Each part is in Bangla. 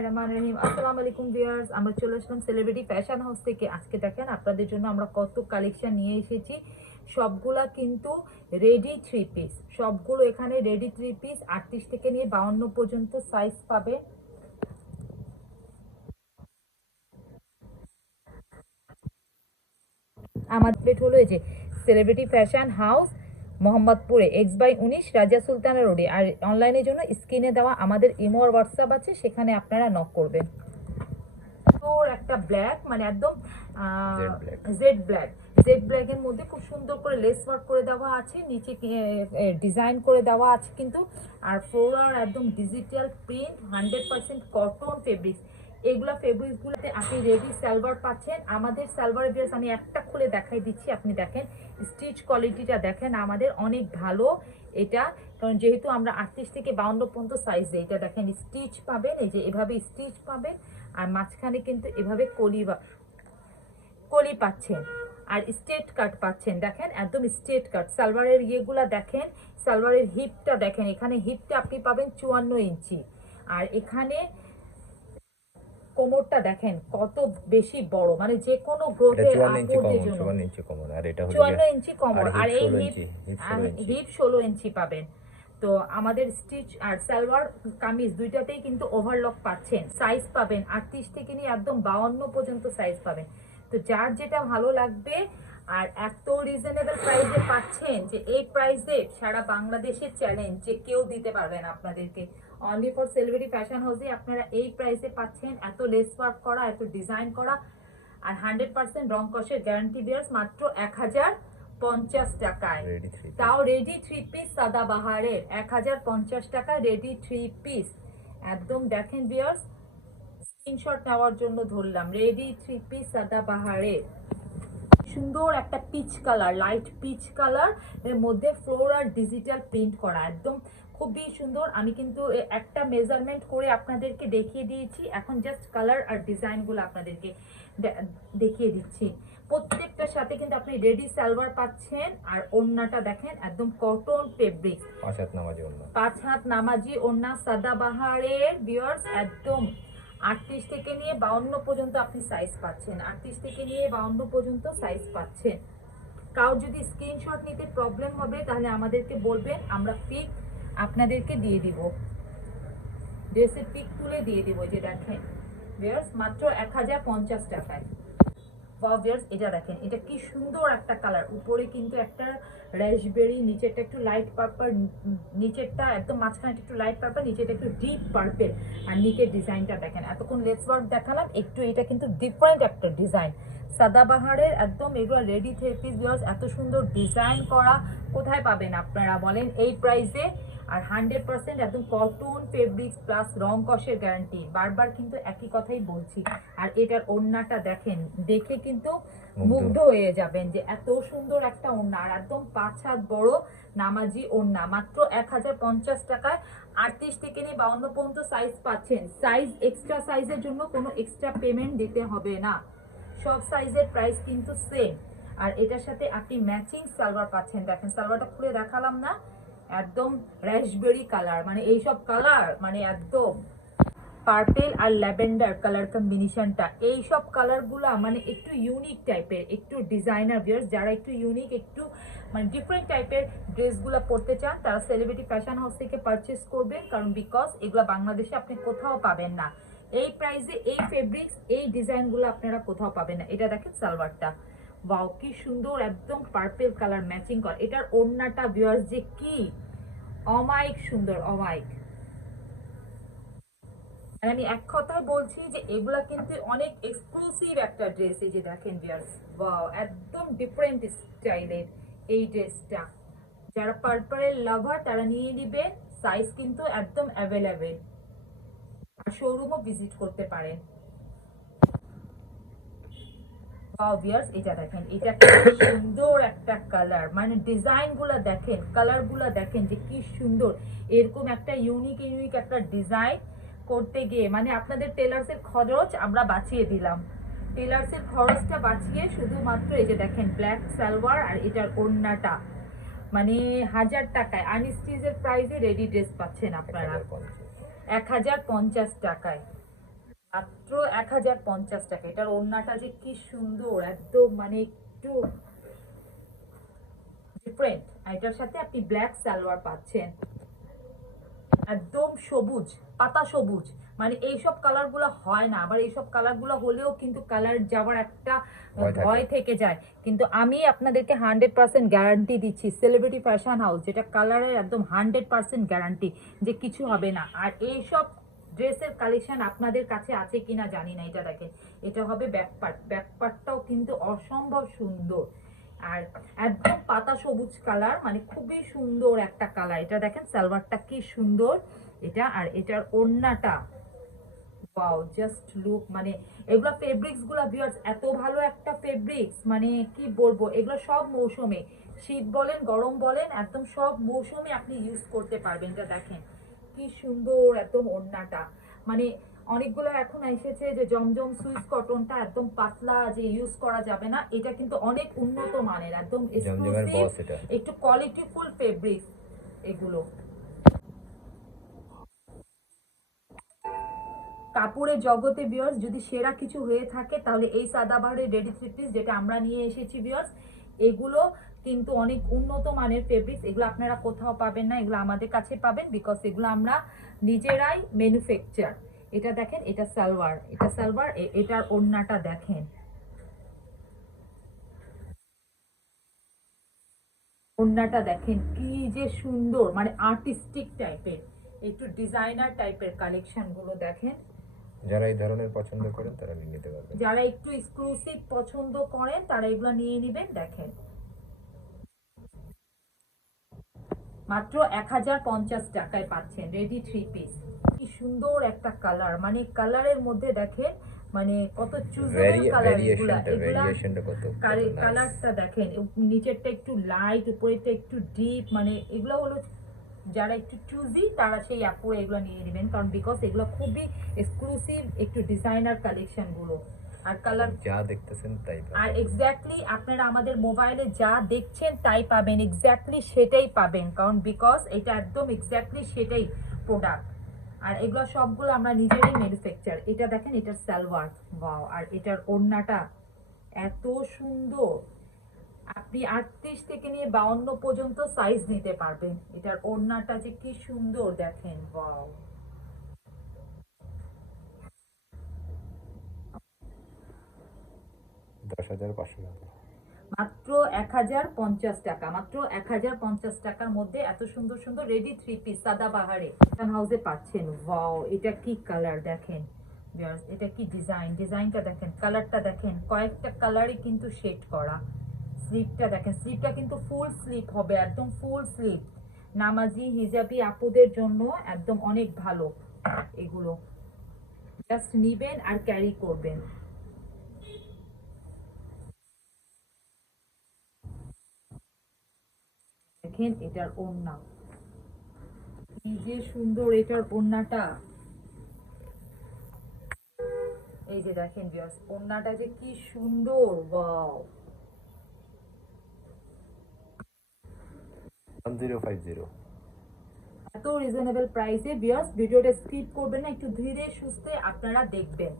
বিসমিল্লাহিররহমানিররহিম। আসসালামু আলাইকুম ভিউয়ার্স, আমরা চলে আসলাম সেলিব্রিটি ফ্যাশন হাউস থেকে। আজকে দেখেন আপনাদের জন্য আমরা কত কালেকশন নিয়ে এসেছি। সবগুলা কিন্তু রেডি থ্রি পিস, সবগুলো এখানে রেডি থ্রি পিস 38 থেকে নিয়ে 52 পর্যন্ত সাইজ পাবে। আমার প্লেট হলো এই যে সেলিব্রিটি ফ্যাশন হাউস, মোহাম্মদপুরে X/19 রাজিয়া সুলতানা রোডে। আর অনলাইনের জন্য স্ক্রিনে দেওয়া আমাদের ইমো আর হোয়াটসঅ্যাপ আছে, সেখানে আপনারা নক করবেন। একটা ব্ল্যাক, মানে একদম জেড ব্ল্যাকের মধ্যে খুব সুন্দর করে লেস ওয়ার্ক করে দেওয়া আছে, নিচে ডিজাইন করে দেওয়া আছে কিন্তু। আর ফ্লোরাল একদম ডিজিটাল প্রিন্ট, 100% কটন ফেব্রিক্স। এগুলা ফেব্রিক্সগুলোতে আপনি রেডি সালোয়ার পাচ্ছেন। আমাদের সালোয়ারের ড্রেস আমি একটা খুলে দেখাই দিচ্ছি, আপনি দেখেন স্টিচ কোয়ালিটিটা দেখেন আমাদের অনেক ভালো এটা। কারণ যেহেতু আমরা 38 থেকে 52 পর্যন্ত সাইজ দিই, এটা দেখেন স্টিচ পাবেন, এই যে এভাবে স্টিচ পাবেন। আর মাঝখানে কিন্তু এভাবে কলি পাচ্ছেন, আর স্ট্রেট কাট পাচ্ছেন। দেখেন একদম স্ট্রেট কাট। সালোয়ারের ইয়েগুলা দেখেন, সালোয়ারের হিপটা দেখেন, এখানে হিপটা আপনি পাবেন 54 ইঞ্চি। আর এখানে কোমরটা দেখেন কত বেশি বড়, মানে যে কোনো গ্রোথের আপুদের জন্য 54 ইঞ্চি কোমর। আর এটা হলো 54 ইঞ্চি কোমর, আর এই হিপ 16 ইঞ্চি পাবেন। তো আমাদের স্টিচ আর সালোয়ার কামিজ দুইটাতেই কিন্তু ওভারলক পাচ্ছেন। সাইজ পাবেন 38 থেকে নিয়ে একদম 52 পর্যন্ত সাইজ পাবেন। তো যার যেটা ভালো লাগবে। আর এত রিজনেবল প্রাইসে পাচ্ছেন যে এই প্রাইসে সারা বাংলাদেশের চ্যালেঞ্জ যে কেউ দিতে পারবে না আপনাদেরকে। অনলি ফর সেলিব্রিটি ফ্যাশন হাউসে আপনারা এই প্রাইসে পাচ্ছেন, এত লেস ওয়ার্ক করা, এত ডিজাইন করা, আর 100% রং কষের গ্যারান্টি দেওয়ার মাত্র 1050 টাকায়। তাও রেডি থ্রি পিস সাদাবাহারের 1050 টাকায় রেডি থ্রি পিস। একদম দেখেন ভিউয়ার্স, স্ক্রিনশট নেওয়ার জন্য ধরলাম। রেডি থ্রি পিস সাদাবাহারের সুন্দর একটা peach colour, light peach colour এর মধ্যে ফ্লোরাল ডিজিটাল প্রিন্ট করা, একদম খুবই সুন্দর। আমি কিন্তু একটা মেজারমেন্ট করে আপনাদেরকে দেখিয়ে দিয়েছি, এখন জাস্ট কালার আর ডিজাইনগুলো আপনাদেরকে দেখিয়ে দিচ্ছি। প্রত্যেকটার সাথে কিন্তু আপনি রেডি সালোয়ার পাচ্ছেন। আর ওড়নাটা দেখেন একদম কটন ফেব্রিক, 5 হাত নামাজি ওড়না সাদাবাহারের ভিউয়ার্স। একদম 38 থেকে নিয়ে 52 পর্যন্ত আপনি সাইজ পাচ্ছেন, 38 থেকে নিয়ে 52 পর্যন্ত সাইজ পাচ্ছেন। কারো যদি স্ক্রিনশট নিতে প্রবলেম হবে তাহলে আমাদেরকে বলবেন, আমরা পিক আপনাদেরকে দিয়ে দিব, ড্রেসের পিক তুলে দিয়ে দিব। যে দেখেন ভিউয়ার্স, মাত্র 1050 টাকায়। ভিউয়ার্স এটা দেখেন, এটা কি সুন্দর একটা কালার। উপরে কিন্তু একটা রাসবেরি, নিচেরটা একটু লাইট পার্পল, নিচেরটা একদম মাঝখানে একটু লাইট পার্পল, নিচেরটা একটু ডিপ পার্পল। আর নিচের ডিজাইনটা দেখেন, এতক্ষণ লেস ওয়ার্ক দেখালাম, একটু এটা কিন্তু ডিফারেন্ট একটা ডিজাইন সাদাবাহারের। একদম এগুলো রেডি থ্রি পিস ভিউয়ার্স, এত সুন্দর ডিজাইন করা কোথায় পাবেন আপনারা বলেন এই প্রাইসে? আর 100% একদম কটন ফেব্রিক্স প্লাস রং কষের গ্যারান্টি। বারবার কিন্তু একই কথাই বলছি। আর এটার ওড়নাটা দেখেন, দেখে কিন্তু মুগ্ধ হয়ে যাবেন যে এত সুন্দর একটা ওড়না। আর একদম 5 হাত বড় নামাজি ওড়না, মাত্র 1050 টাকায়। 38 থেকে নিয়ে 52 পর্যন্ত সাইজ পাচ্ছেন। সাইজ এক্সট্রা সাইজের জন্য কোনো এক্সট্রা পেমেন্ট দিতে হবে না, সব সাইজের প্রাইস কিন্তু সেম। আর এটার সাথে আপনি ম্যাচিং সালোয়ার পাচ্ছেন। দেখেন সালোয়ারটা খুলে দেখালাম না, একদম রাসবেরি কালার, মানে এইসব কালার মানে একদম পার্পেল আর ল্যাভেন্ডার কালার কম্বিনেশনটা, এইসব কালারগুলা মানে একটু ইউনিক টাইপের, একটু ডিজাইনার ভিউয়ার্স। যারা একটু ইউনিক, একটু মানে ডিফারেন্ট টাইপের ড্রেসগুলো পরতে চান তারা সেলিব্রিটি ফ্যাশন হাউস থেকে পারচেস করবেন। কারণ বিকজ এগুলো বাংলাদেশে আপনি কোথাও পাবেন না এই প্রাইসে, এই ফেব্রিক্স, এই ডিজাইনগুলো আপনারা কোথাও পাবেন না। এটা দেখেন সালোয়ারটা, ওয়াও কি সুন্দর, একদম পার্পল কালার ম্যাচিং কর। এটার ওড়নাটা ভিউয়ার্স যে কি অমায়িক সুন্দর, অমায়িক। আর আমি এক কথায় বলছি যে এগুলা কিন্তু অনেক এক্সক্লুসিভ একটা ড্রেস। এই যে দেখেন ভিউয়ার্স, ওয়াও একদম ডিফারেন্ট স্টাইলের এই ড্রেসটা। যারা পার্পলের লাভার তারা নিয়ে নেবেন, সাইজ কিন্তু একদম অ্যাভেলেবেল। আর শোরুমও ভিজিট করতে পারেন। এটা দেখেন, এটা কি সুন্দর একটা কালার, মানে ডিজাইন গুলা দেখেন, কালার গুলা দেখেন যে কি সুন্দর। এরকম একটা ইউনিক একটা ডিজাইন করতে গিয়ে মানে আপনাদের টেলার্সের খরচ আমরা বাঁচিয়ে দিলাম। টেলার্সের খরচটা বাঁচিয়ে শুধুমাত্র এই যে দেখেন ব্ল্যাক সালোয়ার আর এটার ওড়নাটা, মানে 1000 টাকায় আনস্টিচের প্রাইসে রেডি ড্রেস পাচ্ছেন আপনারা 1050 টাকায়। মাত্র 1050 টাকা। এটার ওড়নাটা যে কি সুন্দর, একদম মানে একটু ডিফারেন্ট। আর এটার সাথে আপনি ব্ল্যাক সালোয়ার পাচ্ছেন, একদম সবুজ, পাতা সবুজ। মানে এইসব কালার গুলো হয় না, আবার এইসব কালার গুলো হলেও কিন্তু কালার যাওয়ার একটা ভয় থেকে যায়। কিন্তু আমি আপনাদেরকে 100% গ্যারান্টি দিচ্ছি, সেলিব্রিটি ফ্যাশন হাউস, যেটা কালারের একদম 100% গ্যারান্টি যে কিছু হবে না। আর এইসব ড্রেসের কালেকশন আপনাদের কাছে আছে কিনা জানি না। এটা দেখেন, এটা হবে ব্যাকপার্ট, ব্যাকপার্টটাও কিন্তু অসম্ভব সুন্দর। আর একদম পাতা সবুজ কালার, মানে খুবই সুন্দর একটা কালার। এটা দেখেন সালোয়ারটা কি সুন্দর এটা, আর এটার ওড়নাটা ওয়াও, জাস্ট লুক। মানে এগুলা ফেব্রিক্স গুলা ভিউয়ার্স এত ভালো একটা ফেব্রিক্স, মানে কি বলবো, এগুলো সব মৌসুমে, শীত বলেন গরম বলেন, একদম সব মৌসুমে আপনি ইউজ করতে পারবেন। এটা দেখেন কি সুন্দর একদম ওড়নাটা। মানে অনেকগুলো এখন এসেছে যে জমজম সুইস কটনটা একদম পাতলা, যে ইউজ করা যাবে না, এটা কিন্তু অনেক উন্নত মানের, একদম এক্সক্লুসিভ, একটু কোয়ালিটিফুল ফেব্রিক্স এগুলো। কাপড়ের জগতে ভিউয়ার্স যদি সেরা কিছু হয়ে থাকে তাহলে এই সাদাবাহারের রেডি থ্রি পিস যেটা আমরা নিয়ে এসেছি ভিউয়ার্স, এগুলো কিন্তু অনেক উন্নত মানের ফেব্রিক্স। এগুলো আপনারা কোথাও পাবেন না, এগুলো আমাদের কাছে পাবেন, বিকজ এগুলো আমরা নিজেরাই ম্যানুফ্যাকচার। এটা দেখেন, এটা সালোয়ার, এটা সালোয়ার, এটার ওড়নাটা দেখেন, ওড়নাটা দেখেন কি যে সুন্দর, মানে আর্টিস্টিক টাইপের, একটু ডিজাইনার টাইপের কালেকশন গুলো দেখেন। যারা এই ধরনের পছন্দ করেন তারা নিয়ে নিতে পারবেন, যারা একটু এক্সক্লুসিভ পছন্দ করেন তারা এগুলো নিয়ে নেবেন। দেখেন মাত্র 1050 টাকায় পাচ্ছেন রেডি থ্রি পিস। কি সুন্দর একটা কালার, মানে কালারের মধ্যে দেখেন মানে কত চুজেবল কালার, এগুলা কালারটা দেখেন, নিচেরটা একটু লাইট, উপরেরটা একটু ডিপ, মানে এগুলো হলো যারা একটু চুজি তারা সেই অ্যাপরে এগুলো নিয়ে নেবেন, কারণ বিকজ এগুলো খুবই এক্সক্লুসিভ একটু ডিজাইনার কালেকশন গুলো। আর কালার যা দেখতেছেন তাই পাবেন, আর এক্স্যাক্টলি আপনারা আমাদের মোবাইলে যা দেখছেন তাই পাবেন, এক্স্যাক্টলি সেটাই পাবেন, কারণ বিকজ এটা একদম এক্স্যাক্টলি সেটাই প্রোডাক্ট। আর এগুলো সবগুলো আমরা নিজেরাই ম্যানুফ্যাকচার। এটা দেখেন, এটার সালোয়ার ওয়াও, আর এটার ওড়নাটা এত সুন্দর, আপনি 38 থেকে নিয়ে 52 পর্যন্ত সাইজ নিতে পারবেন। এটার ওড়নাটা যে কি সুন্দর দেখেন, ওয়াও। মাত্র 1050 টাকা, মাত্র 1050 টাকার মধ্যে এত সুন্দর সুন্দর রেডি থ্রি পিস সাদাবাহারে হাউসে পাচ্ছেন। ওয়াও, এটা কি কালার দেখেন, এটা কি ডিজাইন, ডিজাইনটা দেখেন, কালারটা দেখেন, কয়েকটা কালারই কিন্তু শেড করা। স্লিপটা দেখেন, স্লিপটা কিন্তু ফুল স্লিপ হবে, একদম ফুল স্লিপ, নামাজি হিজাবি আপুদের জন্য একদম অনেক ভালো। এগুলো জাস্ট নিবেন আর ক্যারি করবেন। দেখেন এটার ওড়না কি যে সুন্দর, এটার ওড়নাটা এই যে দেখেন ভিউয়ার্স, ওড়নাটা যে কি সুন্দর, ওয়াও। 1050 এত রিজনেবল প্রাইসে ভিউয়ার্স, ভিডিওটা স্কিপ করবেন না, একটু ধীরে সুস্থে আপনারা দেখবেন।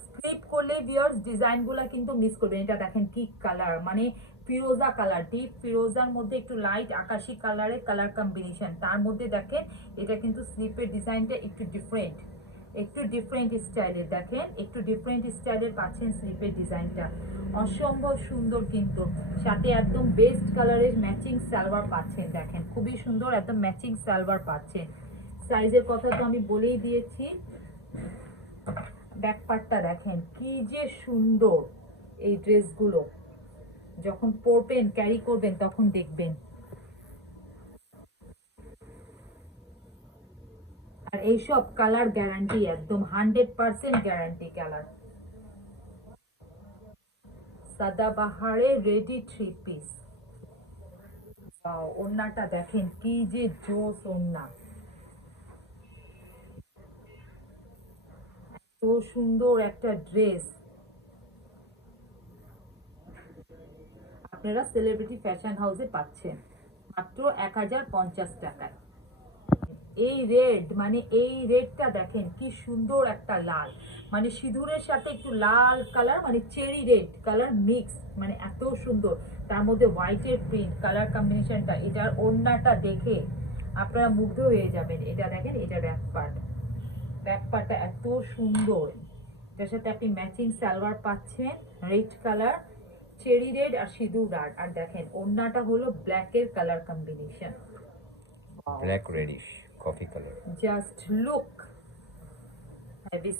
স্কিপ করলে ভিউয়ার্স ডিজাইনগুলো কিন্তু মিস করবেন। এটা দেখেন কি কালার, মানে ফিরোজা কালার, ডিপ ফিরোজার মধ্যে একটু লাইট আকাশি কালারের কালার কম্বিনেশন, তার মধ্যে দেখেন এটা কিন্তু স্লিপের ডিজাইনটা একটু ডিফারেন্ট, একটু ডিফারেন্ট স্টাইলের, দেখেন একটু ডিফারেন্ট স্টাইলের পাচ্ছেন স্লিপের ডিজাইনটা, অসম্ভব সুন্দর। কিন্তু সাথে একদম বেস্ট কালারের ম্যাচিং সালোয়ার পাচ্ছেন, দেখেন খুবই সুন্দর একদম ম্যাচিং সালোয়ার পাচ্ছেন। সাইজের কথা তো আমি বলেই দিয়েছি। ব্যাকপার্টটা দেখেন কি যে সুন্দর, এই ড্রেসগুলো যখন পরবেন ক্যারি করবেন তখন দেখবেন। আর এইসব কালার গ্যারান্টি, একদম 100% গ্যারান্টি কালার। সাদাবাহারে রেডি থ্রি পিস, ওড়নাটা দেখেন কি যে জোস ওড়না, এত সুন্দর একটা ড্রেস আপনারা সেলিব্রিটি ফ্যাশন হাউসে পাচ্ছেন মাত্র 1050 টাকায়। এই রেড, মানে এই রেডটা দেখেন কি সুন্দর একটা লাল, মানে সিঁদুরের সাথে একটু লাল কালার, মানে চেরি রেড কালার মিক্স, মানে এত সুন্দর। তার মধ্যে হোয়াইটের প্রিন্ট কালার কম্বিনেশনটা, এটার ওড়নাটা দেখে আপনারা মুগ্ধ হয়ে যাবেন। এটা দেখেন, এটা ব্যাক পার্টটা এত সুন্দর, এটার সাথে আপনি ম্যাচিং সালোয়ার পাচ্ছেন রেড কালার, চেরি রেড আর সিঁদুর রেড। আর দেখেন ওড়নাটা হলো ব্ল্যাকের colour combination, black reddish coffee colour. Just look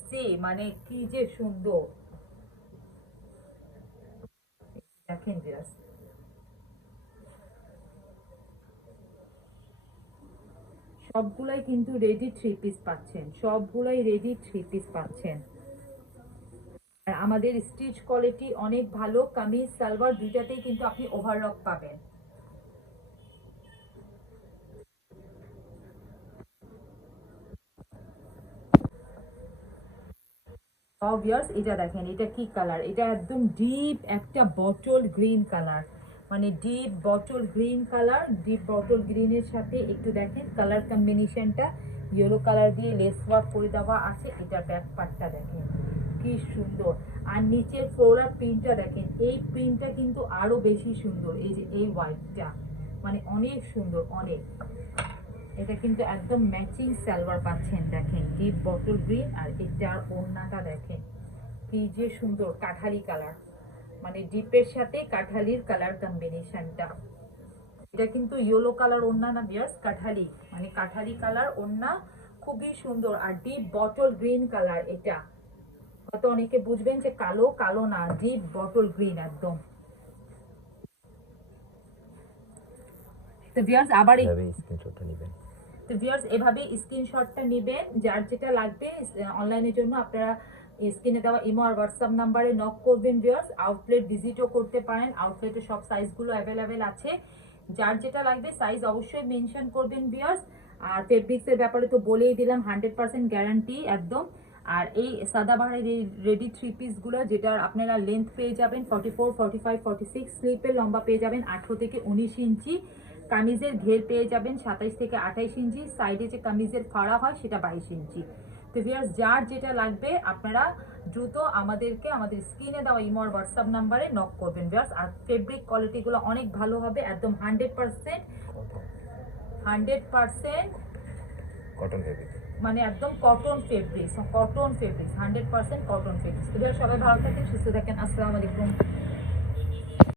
see, মানে কি যে সুন্দর দেখেন জাস্ট। সবগুলাই কিন্তু রেডি 3 পিস পাচ্ছেন, সবগুলাই রেডি 3 পিস পাচ্ছেন। আর আমাদের স্টিচ কোয়ালিটি অনেক ভালো, কামিজ সালোয়ার দুইটাতেই কিন্তু আপনি ওভারলক পাবেন। এটা দেখেন, এটা কি কালার, এটা একদম ডিপ একটা বটল গ্রিন কালার, মানে deep bottle green colour, deep bottle গ্রিনের সাথে একটু দেখেন কালার কম্বিনেশনটা ইয়েলো কালার দিয়ে লেস ওয়ার্ক করে দেওয়া আছে। এটা ব্যাক পার্টটা দেখেন কি সুন্দর, আর নিচের ফ্লোরাল প্রিন্টটা দেখেন, এই প্রিন্টটা কিন্তু আরো বেশি সুন্দর। এই যে এই হোয়াইটটা, মানে অনেক সুন্দর অনেক। এটা কিন্তু একদম ম্যাচিং সালোয়ার পাচ্ছেন, দেখেন ডিপ বটল গ্রিন, আর এটার ওড়নাটা দেখেন কি যে সুন্দর কাঠালি কালার, মানে ডিপের সাথে কাঠালির কালার কম্বিনেশনটা। এটা কিন্তু ইয়েলো কালার ওড়না না ভিউয়ার্স, কাঠালি, মানে কাঠালি কালার ওড়না, খুবই সুন্দর। আর ডিপ বটল গ্রিন কালার, এটা হয়তো অনেকে বুঝবেন যে কালো, কালো না, ডিপ বটল গ্রিন একদম। তো ভিউয়ার্স আবার স্ক্রিনশটটা নেবেন। তো ভিউয়ার্স এভাবে স্ক্রিনশটটা নেবেন, যার যেটা লাগবে অনলাইনের জন্য আপনারা স্ক্রিনে দেওয়া ইমো আর হোয়াটসঅ্যাপ নাম্বারে নক করবেন। ভিউয়ার্স আউটলেট ভিজিটও করতে পারেন, আউটলেটে সব সাইজগুলো অ্যাভেলেবেল আছে। যার যেটা লাগবে সাইজ অবশ্যই মেনশন করবেন ভিউয়ার্স। আর ফেব্রিক্সের ব্যাপারে তো বলেই দিলাম, 100% গ্যারান্টি একদম। আর এই সাদাবাহারের এই রেডি 3 পিসগুলো, যেটার আপনারা লেন্থ পেয়ে যাবেন 44, 45, 46, স্লিপের লম্বা পেয়ে যাবেন 18 থেকে 19 ইঞ্চি, কামিজের ঘের পেয়ে যাবেন 27 থেকে 28 ইঞ্চি, সাইডে যে কামিজের ফাড়া হয় সেটা 22 ইঞ্চি। তো ভিউয়ার্স যার যেটা লাগবে আপনারা দ্রুত আমাদেরকে আমাদের স্ক্রিনে দেওয়া ইমো আর হোয়াটসঅ্যাপ নাম্বারে নক করবেন ভিউয়ার্স। আর ফেব্রিক কোয়ালিটিগুলো অনেক ভালো হবে, একদম 100% কটন ফেব্রিক, মানে একদম কটন ফেব্রিক্স, 100% কটন ফেব্রিক্স। তো ভিউয়ার্স সবাই ভালো থাকেন, সুস্থ থাকেন, আসসালামু আলাইকুম।